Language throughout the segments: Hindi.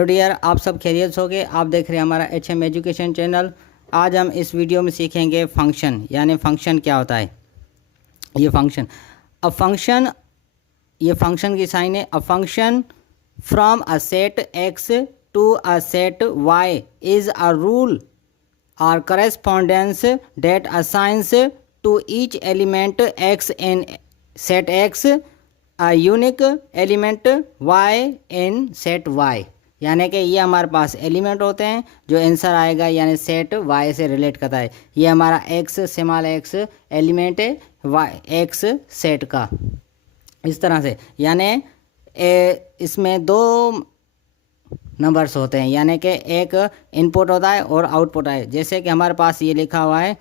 हेलो डियर, आप सब खैरियत हो गए। आप देख रहे हैं हमारा HM एजुकेशन चैनल। आज हम इस वीडियो में सीखेंगे फंक्शन, यानी फंक्शन क्या होता है। ये फंक्शन, अ फंक्शन, ये फंक्शन की साइन है। A function from a set X to a set Y is a rule or correspondence that assigns to each element x in set x a unique element y in set y। यानी कि ये हमारे पास एलिमेंट होते हैं जो आंसर आएगा, यानी सेट y से रिलेट करता है। ये हमारा x स्मॉल x एलिमेंट है y x सेट का, इस तरह से। यानी इसमें दो नंबर्स होते हैं, यानी कि एक इनपुट होता है और आउटपुट है। जैसे कि हमारे पास ये लिखा हुआ है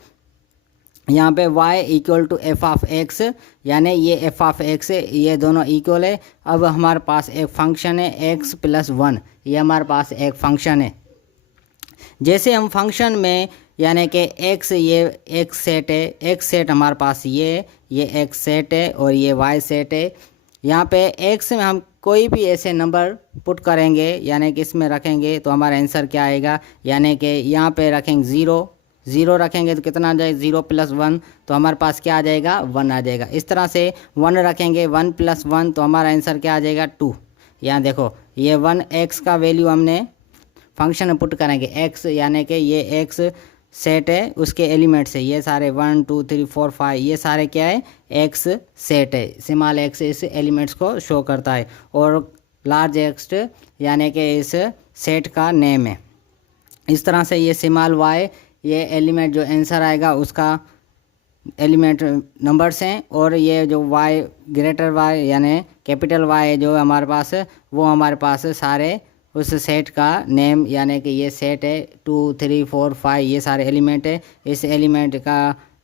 यहाँ पे y equal to f of x, यानी ये एफ ऑफ एक्स है, ये दोनों इक्वल है। अब हमारे पास एक फंक्शन है x प्लस 1, ये हमारे पास एक फंक्शन है। जैसे हम फंक्शन में, यानी कि x, ये x सेट है, x सेट हमारे पास ये x सेट है और ये y सेट है। यहाँ पे x में हम कोई भी ऐसे नंबर पुट करेंगे, यानी कि इसमें रखेंगे तो हमारा आंसर क्या आएगा। यानी कि यहाँ पे रखेंगे ज़ीरो रखेंगे तो कितना आ जाएगा, 0 प्लस 1, तो हमारे पास क्या आ जाएगा, 1 आ जाएगा। इस तरह से 1 रखेंगे, 1 प्लस 1, तो हमारा आंसर क्या आ जाएगा, 2। यहाँ देखो, ये 1 x का वैल्यू हमने फंक्शन में पुट करेंगे, x, यानी कि ये x सेट है, उसके एलिमेंट्स है ये सारे 1 2 3 4 5, ये सारे क्या है, x सेट है। स्मॉल x इस एलिमेंट्स को शो करता है और लार्ज x यानी कि इस सेट का नेम है। इस तरह से ये स्मॉल y, ये एलिमेंट जो आंसर आएगा उसका एलिमेंट नंबर्स हैं, और ये जो y ग्रेटर y यानी कैपिटल Y है जो हमारे पास, वो हमारे पास सारे उस सेट का नेम, यानी कि ये सेट है 2 3 4 5, ये सारे एलिमेंट है। इस एलिमेंट का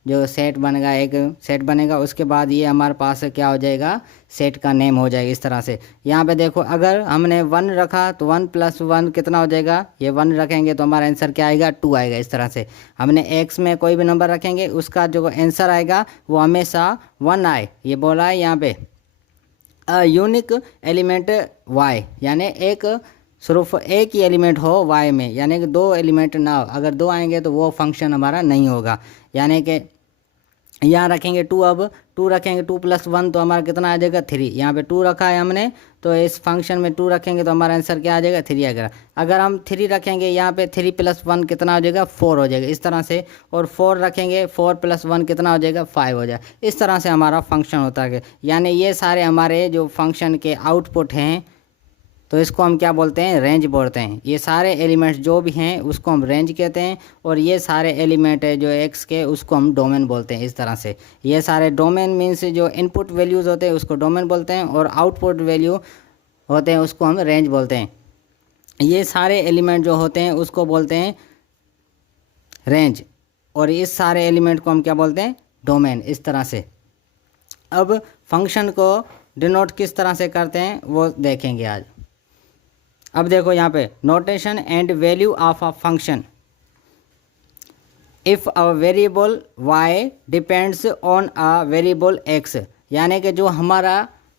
जो सेट बनेगा, एक सेट बनेगा, उसके बाद ये हमारे पास क्या हो जाएगा, सेट का नेम हो जाएगा। इस तरह से यहाँ पे देखो, अगर हमने 1 रखा तो 1 प्लस 1 कितना हो जाएगा, ये 1 रखेंगे तो हमारा आंसर क्या आएगा, 2 आएगा। इस तरह से हमने x में कोई भी नंबर रखेंगे, उसका जो आंसर आएगा वो हमेशा 1 आए। ये बोला है यहाँ पे यूनिक एलिमेंट y, यानी एक सिर्फ एक ही एलिमेंट हो y में, यानी कि 2 एलिमेंट ना हो। अगर 2 आएंगे तो वो फंक्शन हमारा नहीं होगा। यानी कि यहाँ रखेंगे 2, अब 2 रखेंगे, 2 प्लस 1 तो हमारा कितना आ जाएगा, 3। यहाँ पे 2 रखा है हमने, तो इस फंक्शन में 2 रखेंगे तो हमारा आंसर क्या आ जाएगा, 3 आएगा। अगर हम 3 रखेंगे यहाँ पे, 3 प्लस 1 कितना हो जाएगा, 4 हो जाएगा। इस तरह से, और 4 रखेंगे, 4 प्लस 1 कितना हो जाएगा, 5 हो जाएगा। इस तरह से हमारा फंक्शन होता है। यानी ये सारे हमारे जो फंक्शन के आउटपुट हैं, तो इसको हम क्या बोलते हैं, रेंज बोलते हैं। ये सारे एलिमेंट्स जो भी हैं उसको हम रेंज कहते हैं, और ये सारे एलिमेंट है जो x के, उसको हम डोमेन बोलते हैं। इस तरह से ये सारे डोमेन मीन्स जो इनपुट वैल्यूज़ होते हैं उसको डोमेन बोलते हैं, और आउटपुट वैल्यू होते हैं उसको हम रेंज बोलते हैं। ये सारे एलिमेंट जो होते हैं उसको बोलते हैं रेंज, और इस सारे एलिमेंट को हम क्या बोलते हैं, डोमेन। इस तरह से अब फंक्शन को डिनोट किस तरह से करते हैं वो देखेंगे आज। अब देखो यहाँ पे, notation and value of a function. If a variable y depends on a variable x, यानी कि जो हमारा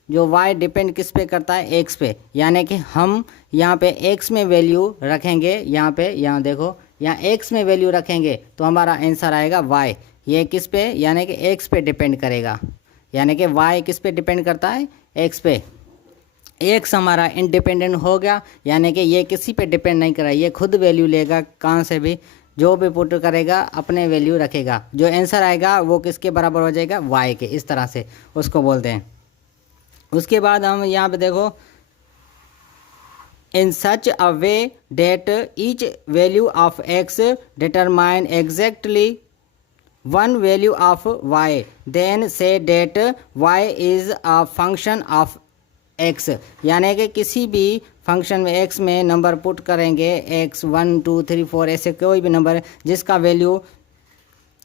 जो y डिपेंड किस पे करता है, x पे। यानी कि हम यहाँ पे x में वैल्यू रखेंगे, यहाँ देखो, यहाँ x में वैल्यू रखेंगे तो हमारा आंसर आएगा y। ये किस पे, यानी कि x पे डिपेंड करेगा। यानी कि y किस पे डिपेंड करता है, x पे। एक्स हमारा इंडिपेंडेंट हो गया, यानी कि ये किसी पे डिपेंड नहीं कर रहा, ये खुद वैल्यू लेगा, कहाँ से भी जो भी पुट करेगा अपने वैल्यू रखेगा। जो आंसर आएगा वो किसके बराबर हो जाएगा, वाई के। इस तरह से उसको बोलते हैं। उसके बाद हम यहाँ पे देखो, in such a way that each value of x determine exactly one value of y, then say that y is a function of x। यानी कि किसी भी फंक्शन में x में नंबर पुट करेंगे, x 1 2 3 4, ऐसे कोई भी नंबर जिसका वैल्य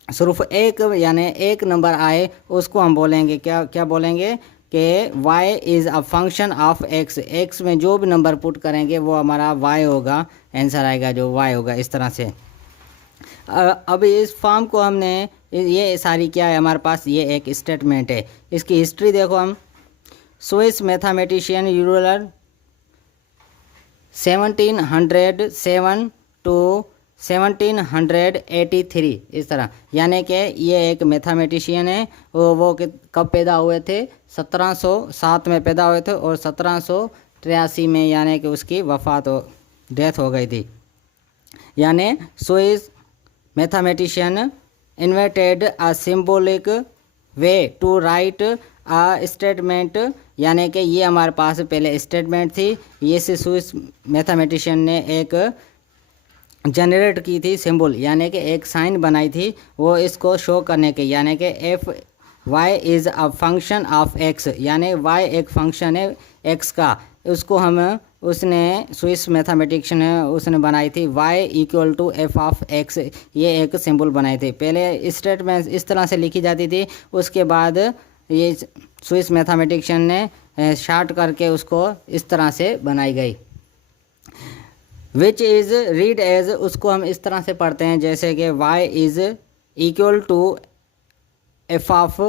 सिर्फ एक, यानी एक नंबर आए, उसको हम बोलेंगे क्या बोलेंगे कि y is a function of x। x में जो भी नंबर पुट करेंगे वो हमारा y होगा, आंसर आएगा जो y होगा। इस तरह से अब इस फॉर्म को हमने, ये सारी क्या है हमारे पास, ये एक स्टेटमेंट है। इसकी हिस्ट्री देखो हम, स्विस मैथमेटिशियन यूलर 1707 to 1783 इस तरह, यानी कि ये एक मैथमेटिशियन है। वो कब पैदा हुए थे? 1707 में पैदा हुए थे और 1783 में यानी कि उसकी डेथ हो गई थी। यानी Swiss mathematician invented a symbolic way to write a statement, यानी कि ये हमारे पास पहले स्टेटमेंट थी, ये से स्विस मैथमेटिशियन ने एक जनरेट की थी सिंबल, यानी कि एक साइन बनाई थी वो इसको शो करने के, यानी कि f y is a function of x, यानी वाई एक फंक्शन है एक्स का। उसको उसने स्विस मैथमेटिशियन है उसने बनाई थी y equal to f of x, ये एक सिंबल बनाई थी। पहले स्टेटमेंट इस तरह से लिखी जाती थी, उसके बाद ये स्विस मैथमेटिशियन ने शार्ट करके उसको इस तरह से बनाई गई। विच इज़ रीड एज, उसको हम इस तरह से पढ़ते हैं जैसे कि y is equal to f of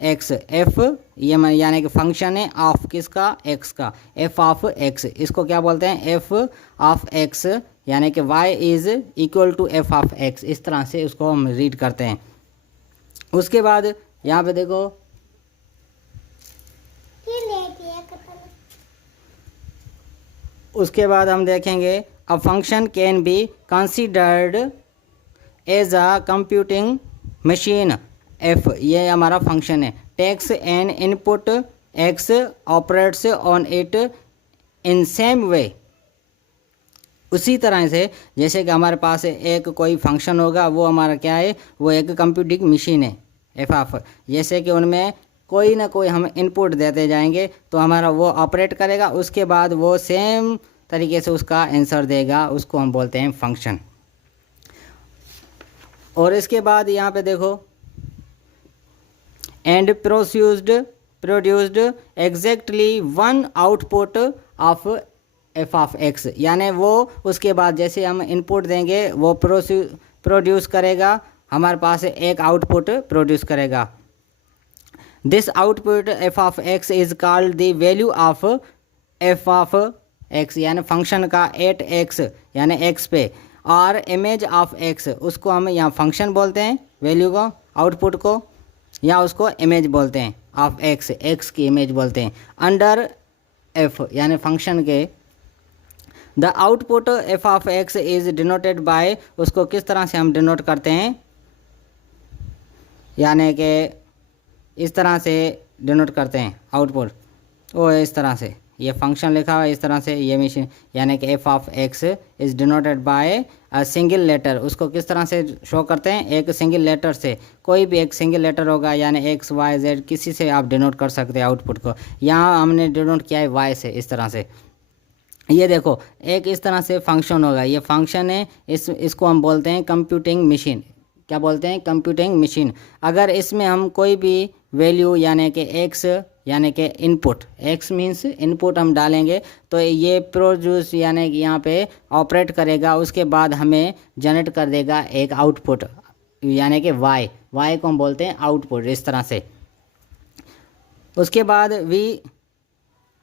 x, f ये यानी कि फंक्शन है ऑफ किसका? एक्स का, एफ ऑफ एक्स, इसको क्या बोलते हैं? एफ ऑफ एक्स, यानी कि y is equal to f of x, इस तरह से उसको हम रीड करते हैं। उसके बाद यहाँ पे देखो उसके बाद हम देखेंगे a function can be considered as a computing machine f, ये हमारा फंक्शन है। Takes an input x operates on it in same way, उसी तरह से जैसे कि हमारे पास एक कोई फंक्शन होगा, वो हमारा क्या है? वो एक कंप्यूटिंग मशीन है एफ ऑफ, जैसे कि उनमें कोई ना कोई हम इनपुट देते जाएंगे तो हमारा वो ऑपरेट करेगा, उसके बाद वो सेम तरीके से उसका आंसर देगा, उसको हम बोलते हैं फंक्शन। और इसके बाद यहाँ पे देखो and produced exactly one output of F of x, यानी वो उसके बाद जैसे हम इनपुट देंगे वो प्रोड्यूस करेगा, हमारे पास एक आउटपुट प्रोड्यूस करेगा। This output F of x is called the value of F of x, यानी फंक्शन का एट एक्स यानी एक्स पे, और इमेज ऑफ एक्स, उसको हम यहाँ फंक्शन बोलते हैं वैल्यू को, आउटपुट को, या उसको इमेज बोलते हैं ऑफ एक्स, एक्स की इमेज बोलते हैं अंडर एफ, यानी फंक्शन के। The output F of x is denoted bye, उसको किस तरह से हम डिनोट करते हैं? यानी कि इस तरह से डिनोट करते हैं आउटपुट, वो इस तरह से ये फंक्शन लिखा हुआ है इस तरह से, ये मशीन, यानी कि f of x is denoted by a single letter, उसको किस तरह से शो करते हैं? एक सिंगल लेटर से, कोई भी एक सिंगल लेटर होगा, यानी एक्स वाई जेड किसी से आप डिनोट कर सकते हैं आउटपुट को। यहाँ हमने डिनोट किया है वाई से, इस तरह से। ये देखो एक इस तरह से फंक्शन होगा, ये फंक्शन है, इसको हम बोलते हैं कंप्यूटिंग मशीन। क्या बोलते हैं? Computing machine. अगर इसमें हम कोई भी वैल्यू यानी कि एक्स यानी कि इनपुट, एक्स मीन्स इनपुट हम डालेंगे तो ये प्रोड्यूस यानी कि यहाँ पे ऑपरेट करेगा, उसके बाद हमें जनरेट कर देगा एक आउटपुट यानी कि वाई, वाई को हम बोलते हैं आउटपुट, इस तरह से। उसके बाद वी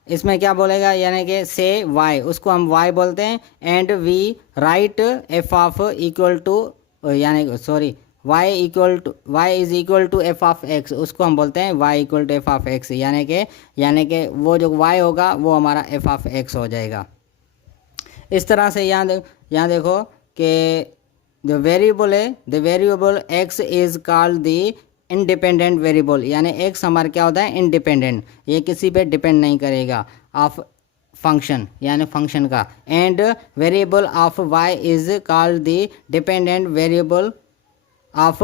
इसमें क्या बोलेगा? यानी कि से वाई, उसको हम वाई बोलते हैं। And we write f of equal to यानी sorry y is equal to f of x, उसको हम बोलते हैं y equal to f of x, यानी कि वो जो y होगा वो हमारा एफ ऑफ एक्स हो जाएगा। इस तरह से यहाँ देखो कि जो वेरिएबल है, the variable x is called the independent variable, यानी x हमारा क्या होता है? इंडिपेंडेंट, ये किसी पे डिपेंड नहीं करेगा, ऑफ फंक्शन यानी फंक्शन का। And variable of y is called the dependent variable of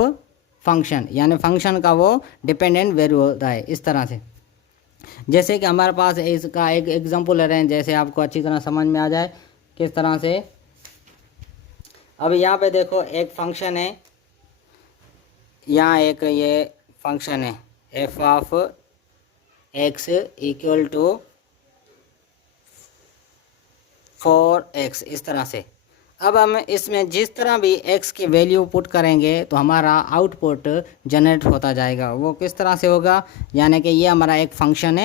function, यानी फंक्शन का वो डिपेंडेंट वेरिएबल होता है। इस तरह से जैसे कि हमारे पास इसका एक एग्जांपल ले रहे हैं, जैसे आपको अच्छी तरह समझ में आ जाए किस तरह से। अब यहाँ पे देखो एक फंक्शन है, यहाँ एक ये फंक्शन है f of x equal to 4x, इस तरह से। अब हम इसमें जिस तरह भी x की वैल्यू पुट करेंगे तो हमारा आउटपुट जनरेट होता जाएगा। वो किस तरह से होगा? यानी कि ये हमारा एक फंक्शन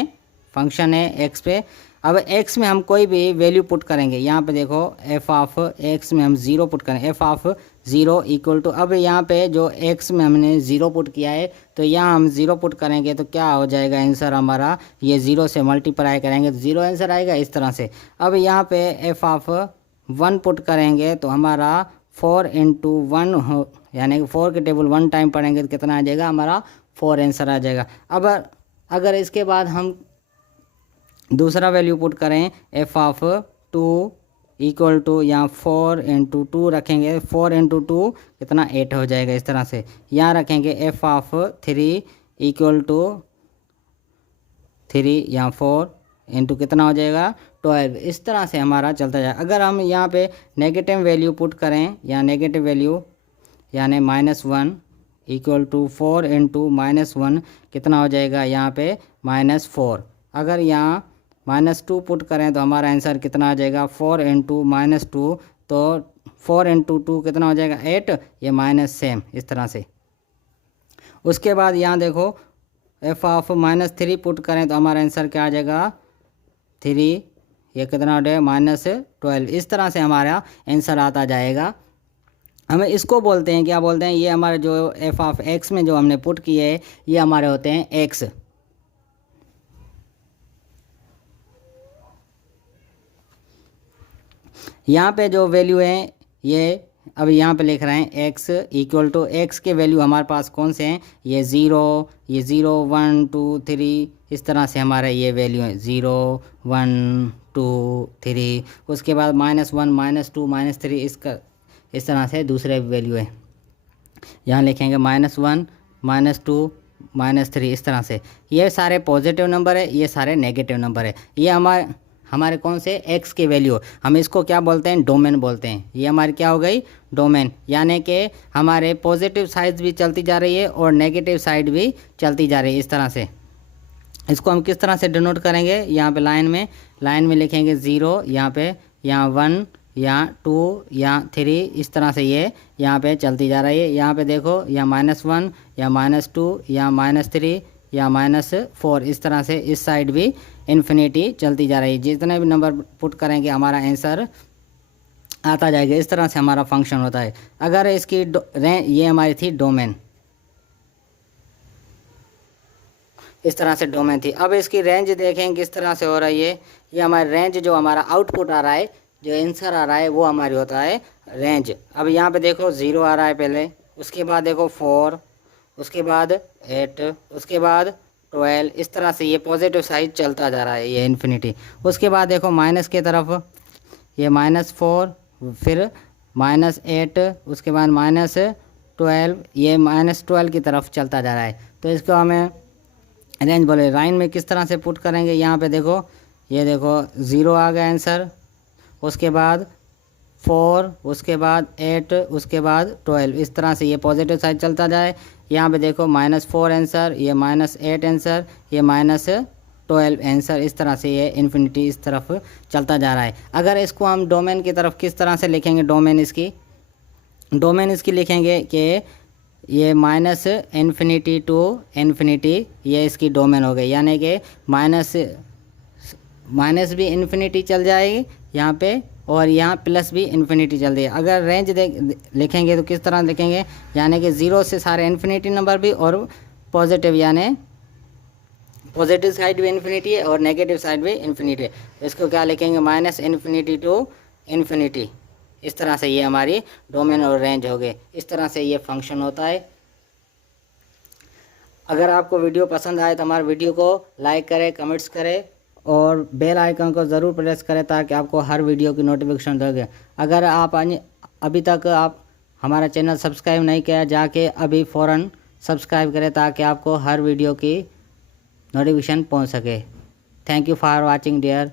है x पे। अब x में हम कोई भी वैल्यू पुट करेंगे, यहाँ पे देखो f ऑफ x में हम 0 पुट करें, f ऑफ 0 इक्वल टू, अब यहाँ पे जो x में हमने 0 पुट किया है तो यहाँ हम 0 पुट करेंगे तो क्या हो जाएगा आंसर हमारा, ये 0 से मल्टीप्लाई करेंगे तो 0 आंसर आएगा इस तरह से। अब यहाँ पे f ऑफ 1 पुट करेंगे तो हमारा 4 इंटू 1 हो, यानी कि 4 के टेबल 1 टाइम पढ़ेंगे तो कितना आ जाएगा हमारा 4 आंसर आ जाएगा। अब अगर इसके बाद हम दूसरा वैल्यू पुट करें f ऑफ 2 इक्वल टू, यहाँ 4 इंटू 2 रखेंगे, 4 इंटू 2 कितना 8 हो जाएगा इस तरह से। यहाँ रखेंगे f ऑफ 3 इक्वल टू 3, यहाँ 4 इंटू कितना हो जाएगा 12, इस तरह से हमारा चलता जाएगा। अगर हम यहाँ पे नेगेटिव वैल्यू पुट करें, या नेगेटिव वैल्यू यानी -1 इक्वल टू 4 इंटू -1 कितना हो जाएगा यहाँ पे -4। अगर यहाँ -2 पुट करें तो हमारा आंसर कितना आ जाएगा 4 इंटू -2, तो 4 इंटू 2 कितना हो जाएगा 8, ये माइनस सेम इस तरह से। उसके बाद यहाँ देखो f ऑफ -3 पुट करें तो हमारा आंसर क्या आ जाएगा 3, ये कितना हो जाएगा -12, इस तरह से हमारा आंसर आता जाएगा। हमें इसको बोलते हैं, क्या बोलते हैं, ये हमारे जो f ऑफ x में जो हमने पुट किए है ये हमारे होते हैं x। यहाँ पे जो वैल्यू है ये अब यहाँ पे लिख रहे हैं x इक्वल टू, x के वैल्यू हमारे पास कौन से हैं, ये 0, ये 0, 1, 2, 3, इस तरह से हमारा ये वैल्यू है 0, 1, 2, 3। उसके बाद -1, -2, -3, इसका इस तरह से दूसरे वैल्यू है, यहाँ लिखेंगे -1, -2, -3, इस तरह से। ये सारे पॉजिटिव नंबर है, ये सारे नेगेटिव नंबर है। ये हमारे कौन से x के वैल्यू, हम इसको क्या बोलते हैं, डोमेन बोलते हैं। ये हमारी क्या हो गई, डोमेन, यानी कि हमारे पॉजिटिव साइड भी चलती जा रही है और नेगेटिव साइड भी चलती जा रही है इस तरह से। इसको हम किस तरह से डिनोट करेंगे, यहाँ पे लाइन में लिखेंगे 0, यहाँ पे, यहाँ 1, यहाँ 2, यहाँ 3, इस तरह से ये यहाँ पे चलती जा रही है। यहाँ पे देखो, यहाँ -1, यहाँ -2, यहाँ -3, या -4, इस तरह से इस साइड भी इन्फिनिटी चलती जा रही है। जितने भी नंबर पुट करेंगे हमारा आंसर आता जाएगा, इस तरह से हमारा फंक्शन होता है। अगर इसकी ये हमारी थी डोमेन, इस तरह से डोमेन थी। अब इसकी रेंज देखें किस तरह से हो रही है। ये हमारी रेंज, जो हमारा आउटपुट आ रहा है, जो आंसर आ रहा है, वो हमारी होता है रेंज। अब यहाँ पे देखो 0 आ रहा है पहले, उसके बाद देखो 4, उसके बाद 8, उसके बाद 12, इस तरह से ये पॉजिटिव साइड चलता जा रहा है, ये इन्फिनिटी। उसके बाद देखो माइनस की तरफ, ये -4, फिर -8, उसके बाद -12, ये -12 की तरफ चलता जा रहा है। तो इसको हमें रेंज बोले। लाइन में किस तरह से पुट करेंगे, यहाँ पे देखो, ये देखो 0 आ गया आंसर, उसके बाद 4, उसके बाद 8, उसके बाद 12, इस तरह से ये पॉजिटिव साइड चलता जाए। यहाँ पे देखो -4 आंसर, ये -8 आंसर, ये -12 आंसर, इस तरह से ये इन्फिनिटी इस तरफ चलता जा रहा है। अगर इसको हम डोमेन की तरफ किस तरह से लिखेंगे, डोमेन इसकी लिखेंगे कि ये -इन्फिनिटी टू इन्फिनिटी, ये इसकी डोमेन हो गई, यानी कि माइनस भी इन्फिनिटी चल जाएगी यहाँ पे, और यहाँ प्लस भी इन्फिनिटी चल रही है। अगर रेंज लिखेंगे तो किस तरह लिखेंगे, यानी कि 0 से सारे इन्फिनिटी नंबर भी, और पॉजिटिव, यानी पॉजिटिव साइड भी इन्फिनिटी है और नेगेटिव साइड भी इन्फिनिटी है। इसको क्या लिखेंगे, -इन्फिनिटी टू इन्फिनिटी, इस तरह से ये हमारी डोमेन और रेंज हो गए। इस तरह से ये फंक्शन होता है। अगर आपको वीडियो पसंद आए तो हमारे वीडियो को लाइक करें, कमेंट्स करें और बेल आइकन को ज़रूर प्रेस करें ताकि आपको हर वीडियो की नोटिफिकेशन दोगे। अगर आप अभी तक आप हमारा चैनल सब्सक्राइब नहीं किया, जाके अभी फ़ौरन सब्सक्राइब करें ताकि आपको हर वीडियो की नोटिफिकेशन पहुंच सके। Thank you for watching dear.